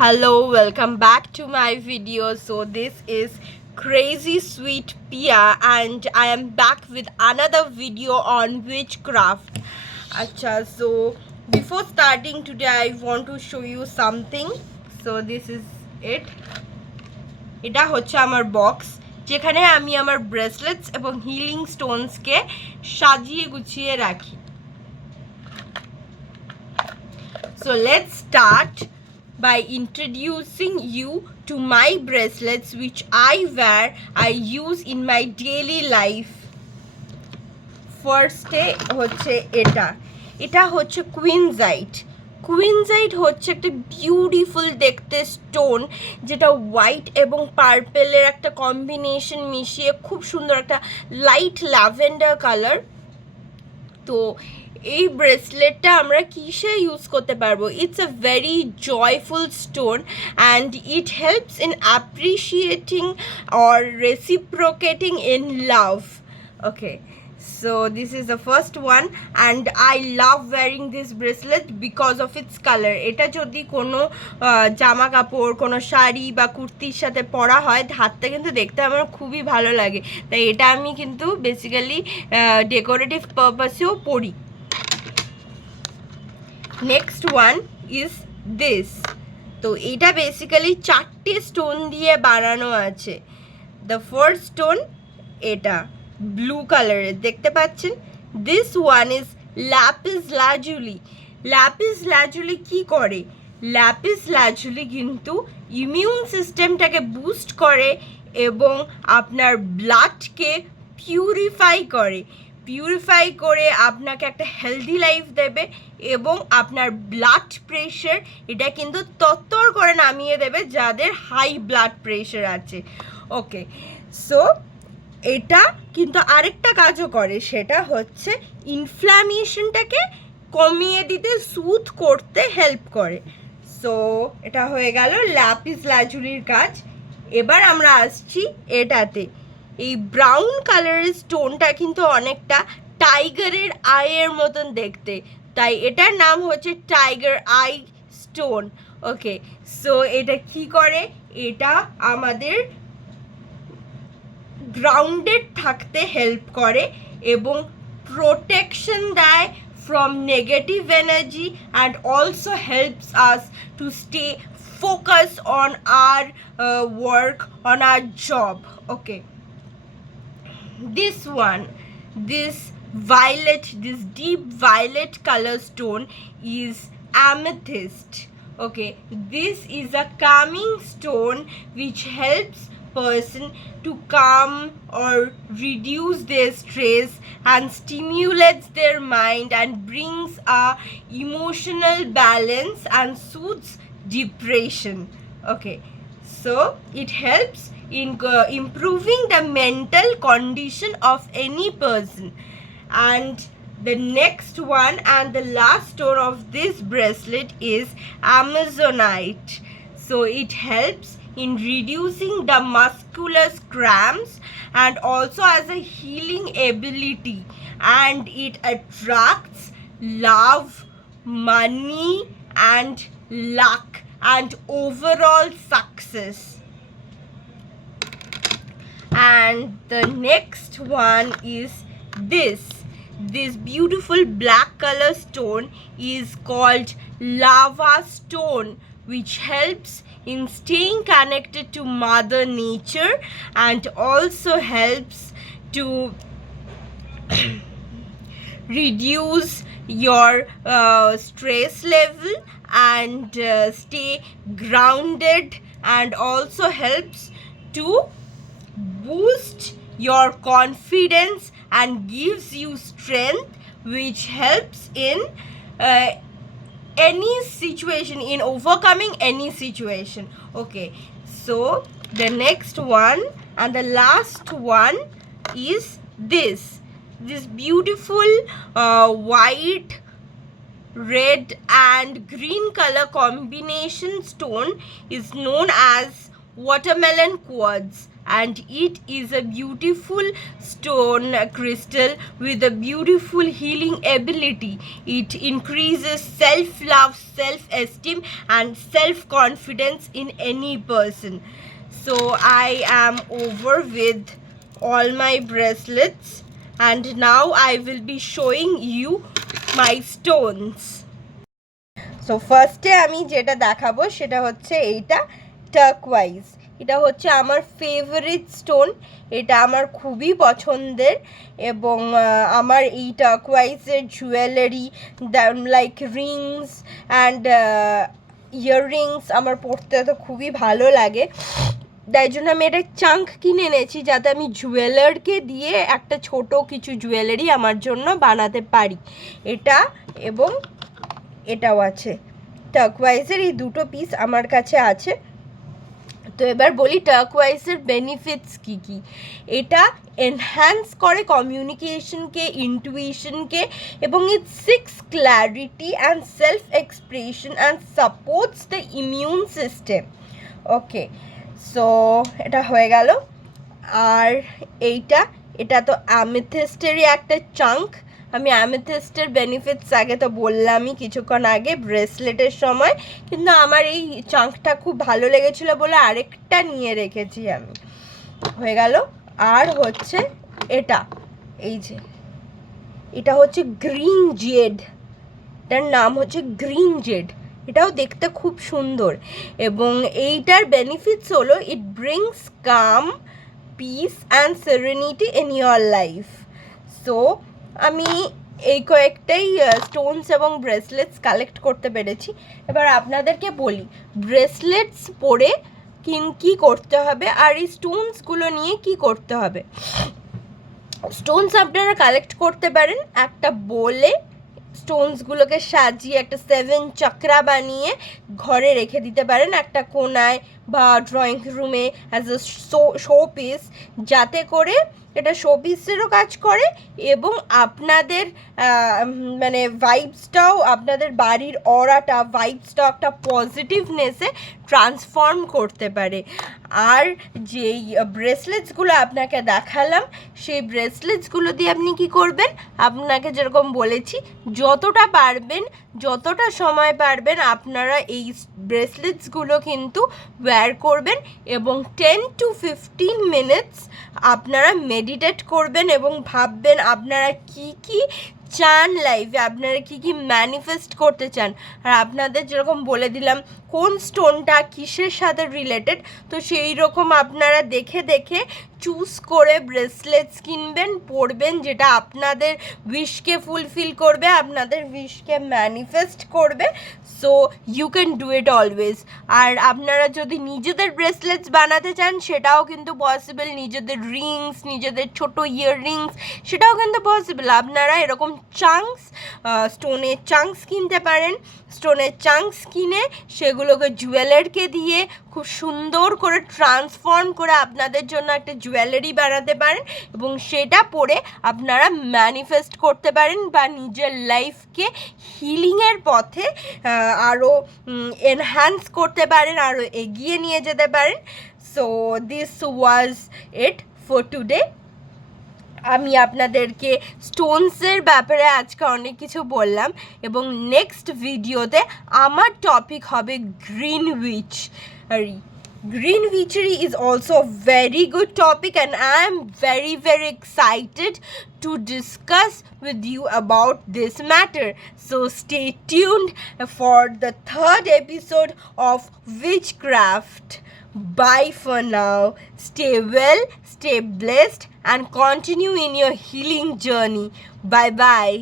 Hello, welcome back to my video. So this is Crazy Sweet Pia and I am back with another video on witchcraft. Acha, so before starting today I want to show you something. So this is it. এটা হচ্ছে আমার box যেখানে আমি আমার bracelets এবং healing স্টোনসকে সাজিয়ে গুছিয়ে রাখি। So let's start by introducing you to my bracelets which I wear, I use in my daily life. First হচ্ছে এটা হচ্ছে কুইনজাইট হচ্ছে একটা বিউটিফুল দেখতে স্টোন যেটা হোয়াইট এবং পার্পেলের একটা কম্বিনেশন মিশিয়ে খুব সুন্দর একটা লাইট ল্যাভেন্ডার কালার। তো এই ব্রেসলেটটা আমরা কিসে ইউজ করতে পারবো? It's a very joyful stone and it helps in appreciating or reciprocating in love. Okay, so this is the first one and I love wearing this bracelet because of its color. এটা যদি কোনো জামা কাপড় কোনো শাড়ি বা কুর্তির সাথে পরা হয় হাতটা কিন্তু দেখতে আমার খুবই ভালো লাগে, তাই এটা আমি কিন্তু বেসিক্যালি ডেকোরেটিভ পারপাসেও পরি। Next one is this. তো এটা বেসিক্যালি 4টে স্টোন দিয়ে বানানো আছে। দ্য ফার্স্ট স্টোন এটা ব্লু কালারের দেখতে পাচ্ছেন। দিস ওয়ান ইজ ল্যাপিস লাজুলি কি করে? ল্যাপিস লাজুলি কিন্তু ইমিউন সিস্টেমটাকে বুস্ট করে এবং আপনার ব্লাডকে পিউরিফাই করে আপনাকে একটা হেলদি লাইফ দেবে এবং আপনার ব্লাড প্রেশার এটা কিন্তু তত্তর করে নামিয়ে দেবে যাদের হাই ব্লাড প্রেশার আছে। ওকে, সো এটা কিন্তু আরেকটা কাজও করে, সেটা হচ্ছে ইনফ্ল্যামেশনটাকে কমিয়ে দিতে সুথ করতে হেল্প করে। সো এটা হয়ে গেল ল্যাপিস লাজুলির কাজ। এবার আমরা আসছি এটাতে। এই ব্রাউন কালারের স্টোনটা কিন্তু অনেকটা টাইগারের আইয়ের মতন দেখতে, তাই এটার নাম হচ্ছে tiger I stone. Okay, so এটা কি করে? এটা আমাদের গ্রাউন্ডেড থাকতে হেল্প করে এবং প্রোটেকশন দেয় from negative energy and also helps us to stay focused on our work, on our job. Okay, this deep violet color stone is amethyst. Okay, this is a calming stone which helps person to calm or reduce their stress and stimulates their mind and brings a emotional balance and soothes depression. Okay, so it helps in improving the mental condition of any person. And the next one and the last stone of this bracelet is amazonite. So it helps in reducing the muscular cramps and also has a healing ability, and it attracts love, money and luck and overall success. And the next one is this beautiful black color stone is called lava stone, which helps in staying connected to Mother Nature and also helps to reduce your stress level and stay grounded, and also helps to boost your confidence and gives you strength, which helps in any situation, in overcoming any situation. Okay, so the next one and the last one is this beautiful white, red and green color combination stone is known as watermelon quartz, and it is a beautiful stone crystal with a beautiful healing ability. It increases self-love, self-esteem and self-confidence in any person. So I am over with all my bracelets and now I will be showing you my stones. So ফার্স্টে আমি যেটা দেখাবো সেটা হচ্ছে এইটা টার্কওয়াইজ। এটা হচ্ছে আমার ফেভারিট স্টোন, এটা আমার খুবই পছন্দের এবং আমার এই টার্কওয়াইজের jewellery like rings and earrings আমার পরতে তো খুবই ভালো লাগে। তাই জন্য আমি একটা চাঙ্ক কিনে এনেছি যাতে আমি জুয়েলারকে দিয়ে একটা ছোট কিছু জুয়েলারি আমার জন্য বানাতে পারি। এটা এবং এটাও আছে, টার্কওয়াইজের এই দুটো পিস আমার কাছে আছে। তো এবার বলি টার্কওয়াইজের বেনিফিটস কী কী। এটা এনহ্যান্স করে কমিউনিকেশনকে, ইন্টুইশনকে এবং it seeks clarity and self expression and supports the immune system. Okay, so এটা হয়ে গেল। আর এটা তো অ্যামেথিস্টেরই একটা চাঙ্ক। আমি অ্যামেথিস্টের বেনিফিটস আগে তো বললামই কিছুক্ষণ আগে ব্রেসলেটের সময়, কিন্তু আমার এই চাঙ্কটা খুব ভালো লেগেছিলো বলে আরেকটা নিয়ে রেখেছি আমি। হয়ে গেল। আর হচ্ছে এই যে এটা হচ্ছে গ্রিন জেড, এটার নাম হচ্ছে গ্রিন জেড। এটাও দেখতে খুব সুন্দর এবং এইটার বেনিফিটস হলো it brings calm, peace and serenity in your life. So আমি এই কয়েকটাই স্টোনস এবং ব্রেসলেটস কালেক্ট করতে পেরেছি। এবার আপনাদেরকে বলি ব্রেসলেটস পরে কী করতে হবে আর এই স্টোনসগুলো নিয়ে কি করতে হবে। স্টোনস আপনারা কালেক্ট করতে পারেন একটা বোলে, স্টোনসগুলোকে সাজিয়ে একটা 7 চক্রা বানিয়ে ঘরে রেখে দিতে পারেন একটা কোনায় বা ড্রয়িং রুমে অ্যাজ এ শো পিস, যাতে করে এটা শো পিসেরও কাজ করে এবং আপনাদের মানে ভাইবসটাও, আপনাদের বাড়ির অরাটা ভাইবসটাও একটা পজিটিভনেসে ট্রান্সফর্ম করতে পারে। আর যেই ব্রেসলেটসগুলো আপনাকে দেখালাম সেই ব্রেসলেটসগুলো দিয়ে আপনি কি করবেন, আপনাকে যেরকম বলেছি যতটা পারবেন, যতটা সময় পারবেন আপনারা এই ব্রেসলেটসগুলো কিন্তু ওয়্যার করবেন এবং 10 to 15 মিনিটস আপনারা মেডিটেট করবেন এবং ভাববেন আপনারা কি কি চান লাইফে, আপনারা কি কি ম্যানিফেস্ট করতে চান। আর আপনাদের যেরকম বলে দিলাম কোন স্টোনটা কিসের সাথে রিলেটেড, তো সেই রকম আপনারা দেখে দেখে চুজ করে ব্রেসলেটস কিনবেন, পরবেন, যেটা আপনাদের উইশকে ফুলফিল করবে, আপনাদের উইশকে ম্যানিফেস্ট করবে। So you can do it always. আর আপনারা যদি নিজেদের ব্রেসলেটস বানাতে চান সেটাও কিন্তু পসিবল, নিজেদের রিংস, নিজেদের ছোট ইয়াররিংস, সেটাও কিন্তু পসিবল। আপনারা এরকম চাঙ্কস, স্টোনের চাঙ্কস কিনতে পারেন। স্টোনের চাঙ্কস কিনে সেগুলোকে জুয়েলারকে দিয়ে খুব সুন্দর করে ট্রান্সফর্ম করে আপনাদের জন্য একটা জুয়েলারি বানাতে পারেন এবং সেটা পরে আপনারা ম্যানিফেস্ট করতে পারেন বা নিজের লাইফকে হিলিংয়ের পথে আরও এনহ্যান্স করতে পারেন, আরও এগিয়ে নিয়ে যেতে পারেন। So this was it for today. আমি আপনাদেরকে স্টোনসের ব্যাপারে আজকে অনেক কিছু বললাম এবং নেক্সট ভিডিওতে আমার টপিক হবে গ্রিনউইচেরি। Greenwitchery is also a very good topic and I am very excited to discuss with you about this matter. So stay tuned for the 3rd episode of Witchcraft. Bye for now. Stay well, stay blessed and continue in your healing journey. Bye bye.